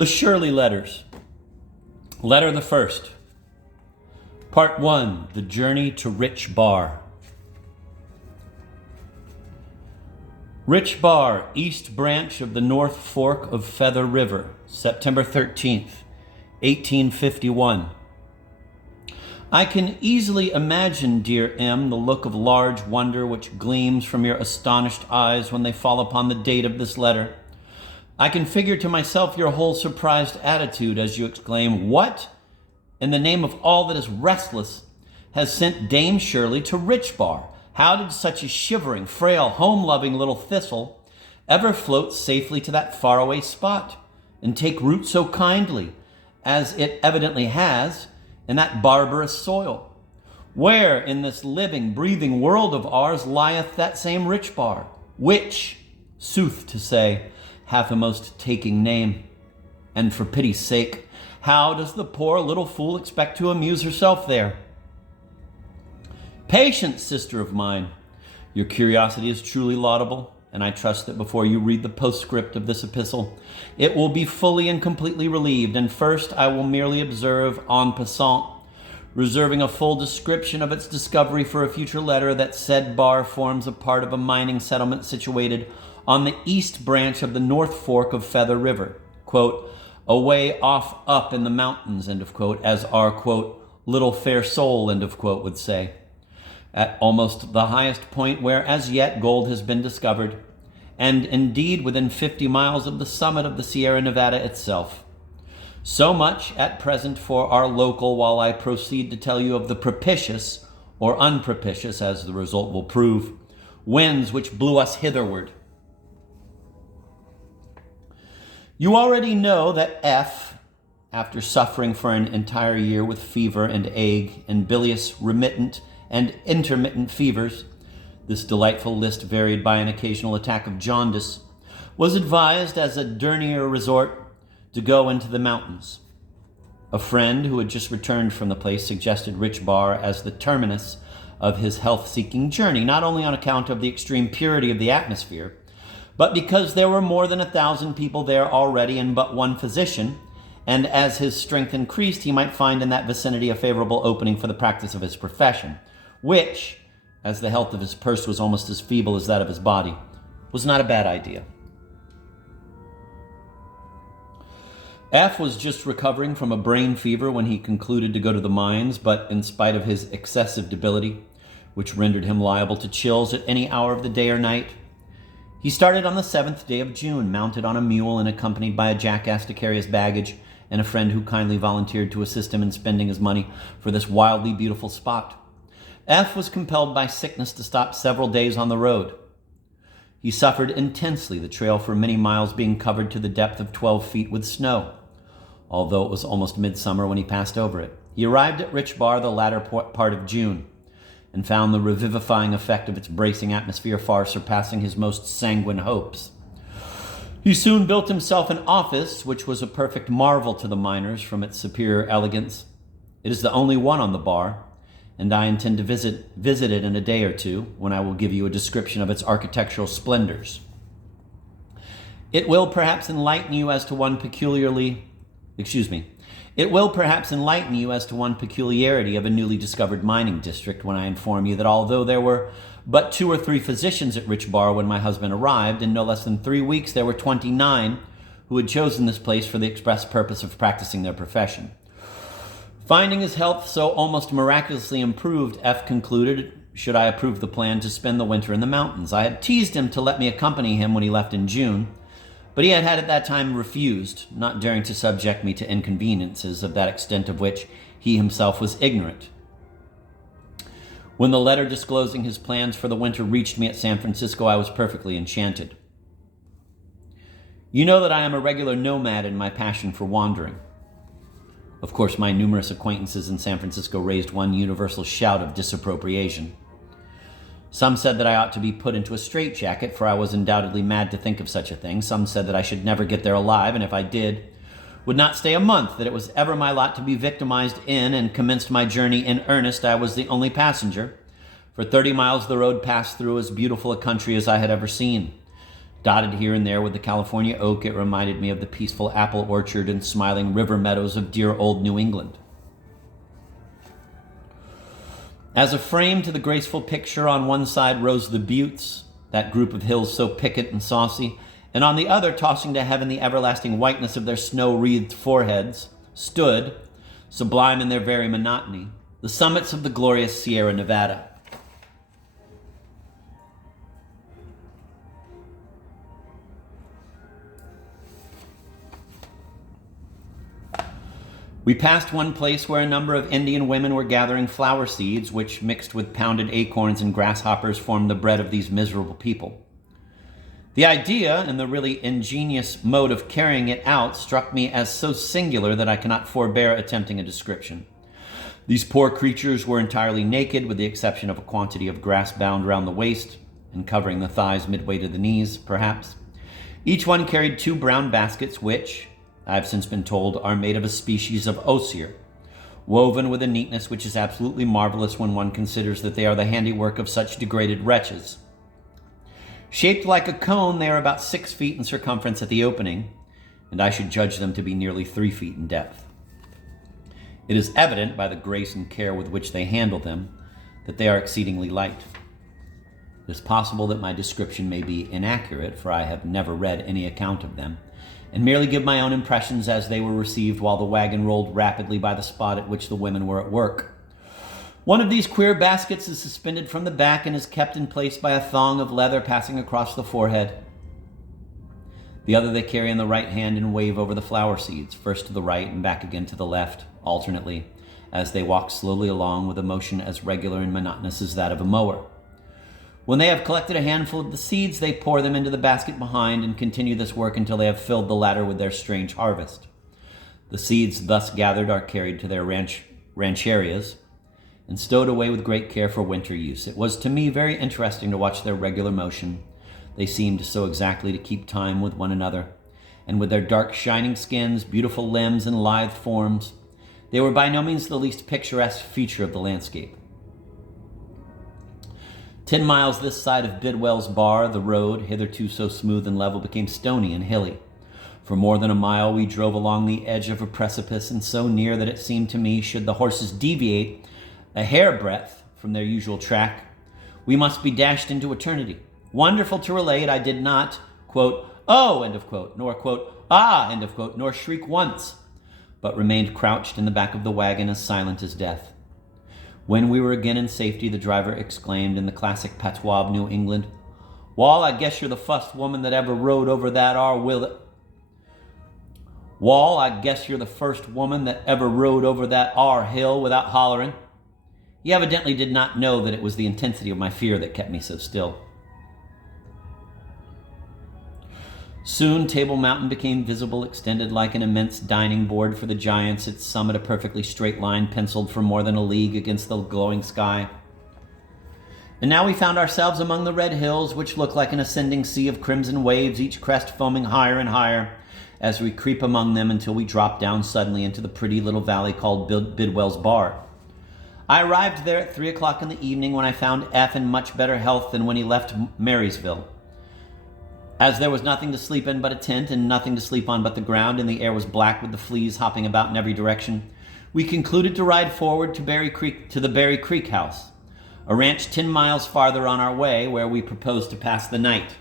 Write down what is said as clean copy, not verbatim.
The Shirley letters. Letter the first. Part 1, The Journey to Rich Bar. Rich Bar, East Branch of the North Fork of Feather River, September 13th, 1851. I can easily imagine, dear M., the look of large wonder which gleams from your astonished eyes when they fall upon the date of this letter. I can figure to myself your whole surprised attitude as you exclaim, "What, in the name of all that is restless, has sent Dame Shirley to Rich Bar? How did such a shivering, frail, home-loving little thistle ever float safely to that faraway spot and take root so kindly, as it evidently has, in that barbarous soil? Where in this living, breathing world of ours lieth that same Rich Bar, which, sooth to say, hath a most taking name? And for pity's sake, how does the poor little fool expect to amuse herself there? Patience, sister of mine. Your curiosity is truly laudable, and I trust that before you read the postscript of this epistle, it will be fully and completely relieved. And first, I will merely observe en passant, reserving a full description of its discovery for a future letter, that said bar forms a part of a mining settlement situated on the east branch of the North Fork of Feather River, quote, away off up in the mountains, end of quote, as our, quote, little fair soul, end of quote, would say, at almost the highest point where as yet gold has been discovered, and indeed within 50 miles of the summit of the Sierra Nevada itself. So much at present for our local, while I proceed to tell you of the propitious, or unpropitious, as the result will prove, winds which blew us hitherward. You already know that F, after suffering for an entire year with fever and ague and bilious remittent and intermittent fevers, this delightful list varied by an occasional attack of jaundice, was advised as a dernier resort to go into the mountains. A friend who had just returned from the place suggested Rich Bar as the terminus of his health-seeking journey, not only on account of the extreme purity of the atmosphere, but because there were more than 1,000 people there already and but one physician, and as his strength increased, he might find in that vicinity a favorable opening for the practice of his profession, which, as the health of his purse was almost as feeble as that of his body, was not a bad idea. F was just recovering from a brain fever when he concluded to go to the mines, but in spite of his excessive debility, which rendered him liable to chills at any hour of the day or night, he started on the 7th day of June, mounted on a mule and accompanied by a jackass to carry his baggage and a friend who kindly volunteered to assist him in spending his money for this wildly beautiful spot. F was compelled by sickness to stop several days on the road. He suffered intensely, the trail for many miles being covered to the depth of 12 feet with snow, although it was almost midsummer when he passed over it. He arrived at Rich Bar the latter part of June, and found the revivifying effect of its bracing atmosphere far surpassing his most sanguine hopes. He soon built himself an office, which was a perfect marvel to the miners from its superior elegance. It is the only one on the bar, and I intend to visit it in a day or two, when I will give you a description of its architectural splendors. It will perhaps enlighten you as to one peculiarity of a newly discovered mining district when I inform you that although there were but 2 or 3 physicians at Rich Bar when my husband arrived, in no less than 3 weeks there were 29 who had chosen this place for the express purpose of practicing their profession. Finding his health so almost miraculously improved, F concluded, should I approve the plan, to spend the winter in the mountains. I had teased him to let me accompany him when he left in June, but he had at that time refused, not daring to subject me to inconveniences of that extent of which he himself was ignorant. When the letter disclosing his plans for the winter reached me at San Francisco, I was perfectly enchanted. You know that I am a regular nomad in my passion for wandering. Of course, my numerous acquaintances in San Francisco raised one universal shout of disapprobation. Some said that I ought to be put into a straitjacket, for I was undoubtedly mad to think of such a thing. Some said that I should never get there alive, and if I did, would not stay a month, that it was ever my lot to be victimized in, and commenced my journey in earnest. I was the only passenger. For 30 miles the road passed through as beautiful a country as I had ever seen. Dotted here and there with the California oak, it reminded me of the peaceful apple orchard and smiling river meadows of dear old New England. As a frame to the graceful picture, on one side rose the Buttes, that group of hills so piquant and saucy, and on the other, tossing to heaven the everlasting whiteness of their snow-wreathed foreheads, stood, sublime in their very monotony, the summits of the glorious Sierra Nevada. We passed one place where a number of Indian women were gathering flower seeds, which, mixed with pounded acorns and grasshoppers, formed the bread of these miserable people. The idea and the really ingenious mode of carrying it out struck me as so singular that I cannot forbear attempting a description. These poor creatures were entirely naked, with the exception of a quantity of grass bound round the waist and covering the thighs midway to the knees, perhaps. Each one carried 2 brown baskets, which, I've since been told, are made of a species of osier, woven with a neatness which is absolutely marvelous when one considers that they are the handiwork of such degraded wretches. Shaped like a cone, they are about 6 feet in circumference at the opening, and I should judge them to be nearly 3 feet in depth. It is evident by the grace and care with which they handle them that they are exceedingly light. It is possible that my description may be inaccurate, for I have never read any account of them, and merely give my own impressions as they were received while the wagon rolled rapidly by the spot at which the women were at work. One of these queer baskets is suspended from the back and is kept in place by a thong of leather passing across the forehead. The other they carry in the right hand and wave over the flower seeds, first to the right and back again to the left, alternately, as they walk slowly along with a motion as regular and monotonous as that of a mower. When they have collected a handful of the seeds, they pour them into the basket behind and continue this work until they have filled the latter with their strange harvest. The seeds thus gathered are carried to their rancherias and stowed away with great care for winter use. It was to me very interesting to watch their regular motion. They seemed so exactly to keep time with one another, and with their dark shining skins, beautiful limbs, and lithe forms, they were by no means the least picturesque feature of the landscape. 10 miles this side of Bidwell's Bar, the road, hitherto so smooth and level, became stony and hilly. For more than a mile we drove along the edge of a precipice, and so near that it seemed to me, should the horses deviate a hairbreadth from their usual track, we must be dashed into eternity. Wonderful to relate, I did not, quote, "Oh," end of quote, nor, quote, "Ah," end of quote, nor shriek once, but remained crouched in the back of the wagon as silent as death. When we were again in safety, the driver exclaimed in the classic patois of New England, "Wall, I guess you're the fust woman that ever rode over that ar Wall, I guess you're the first woman that ever rode over that ar hill without hollering." He evidently did not know that it was the intensity of my fear that kept me so still. Soon Table Mountain became visible, extended like an immense dining board for the giants, its summit a perfectly straight line penciled for more than a league against the glowing sky. And now we found ourselves among the red hills, which look like an ascending sea of crimson waves, each crest foaming higher and higher as we creep among them until we drop down suddenly into the pretty little valley called Bidwell's Bar. I arrived there at 3 o'clock in the evening, when I found F in much better health than when he left Marysville. As there was nothing to sleep in but a tent, and nothing to sleep on but the ground, and the air was black with the fleas hopping about in every direction, we concluded to ride forward to the Berry Creek house, a ranch 10 miles farther on our way, where we proposed to pass the night.